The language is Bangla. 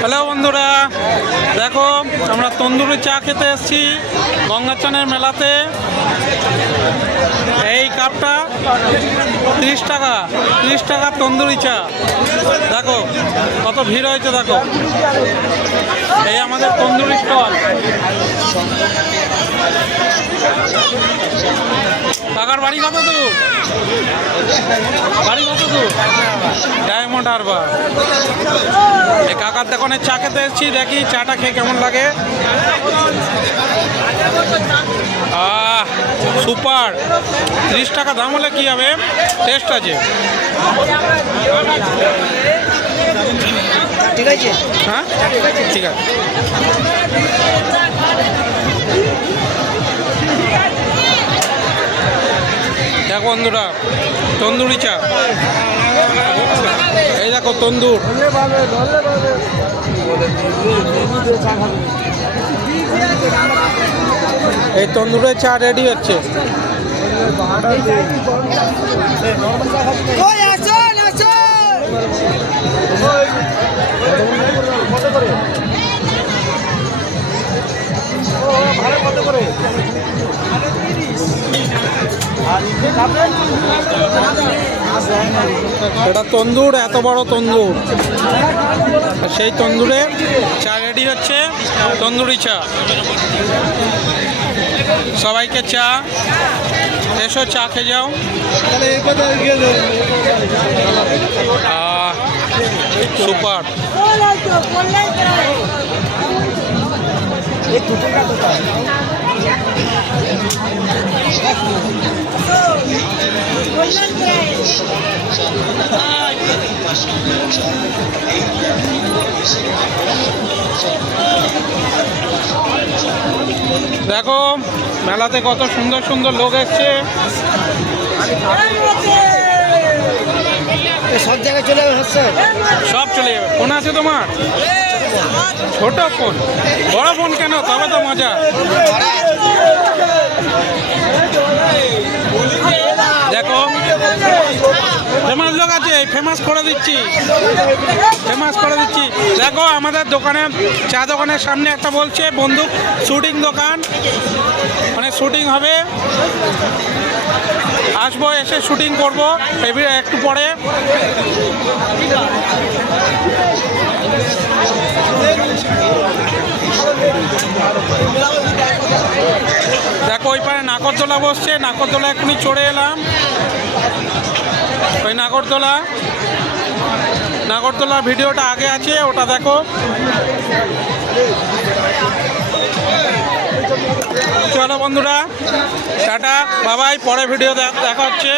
হ্যালো বন্ধুরা, দেখো আমরা তন্দুরি চা খেতে এসেছি গঙ্গাচানের মেলাতে। এই কাপটা 30 টাকা, 30 টাকা তন্দুরি চা। দেখো কত ভিড় হয়েছে, দেখো এই আমাদের তন্দুরি স্টল। কাকার বাড়ি কত দূর? বাড়ি কত দূর? ডায়মন্ড হারবার। এই কাকার দোকানে চা খেতে এসেছি, দেখি চাটা খেয়ে কেমন লাগে। সুপার, 30 টাকা দাম হলে কি হবে, টেস্ট আছে। ঠিক আছে, হ্যাঁ ঠিক আছে। দেখো বন্ধুরা, তন্দুরি চা, এই দেখো তন্দুর। এই তন্দুরের চা রেডি হচ্ছে। এটা তন্দুর, এত বড় তন্দুর। সেই তন্দুরে চা রেডি হচ্ছে, তন্দুরি চা। সবাইকে চা, এসো চা খেয়ে যাও। সুপার। দেখো মেলাতে কত সুন্দর সুন্দর লোক এসছে। সব জায়গায় চলে যাবে, সব চলে যাবে। ফোন আছে তোমার? ছোট ফোন, বড় ফোন কেন? তবে তো মজা। দেখো ফেমাস লোক আছে, ফেমাস করে দিচ্ছি, ফেমাস করে দিচ্ছি। দেখো আমাদের দোকানে, চা দোকানের সামনে একটা বলছে বন্দুক শুটিং দোকান, মানে শুটিং হবে। আসবো, এসে শুটিং করবো একটু পরে। দেখো ওই পারে নাগরদোলা বসছে, নাগরদোলা এখনই চড়ে এলাম। ওই নাগরদোলা ভিডিওটা আগে আছে, ওটা দেখো। চলো বন্ধুরা, টাটা, বাবাই, পরে ভিডিও দেখা হচ্ছে।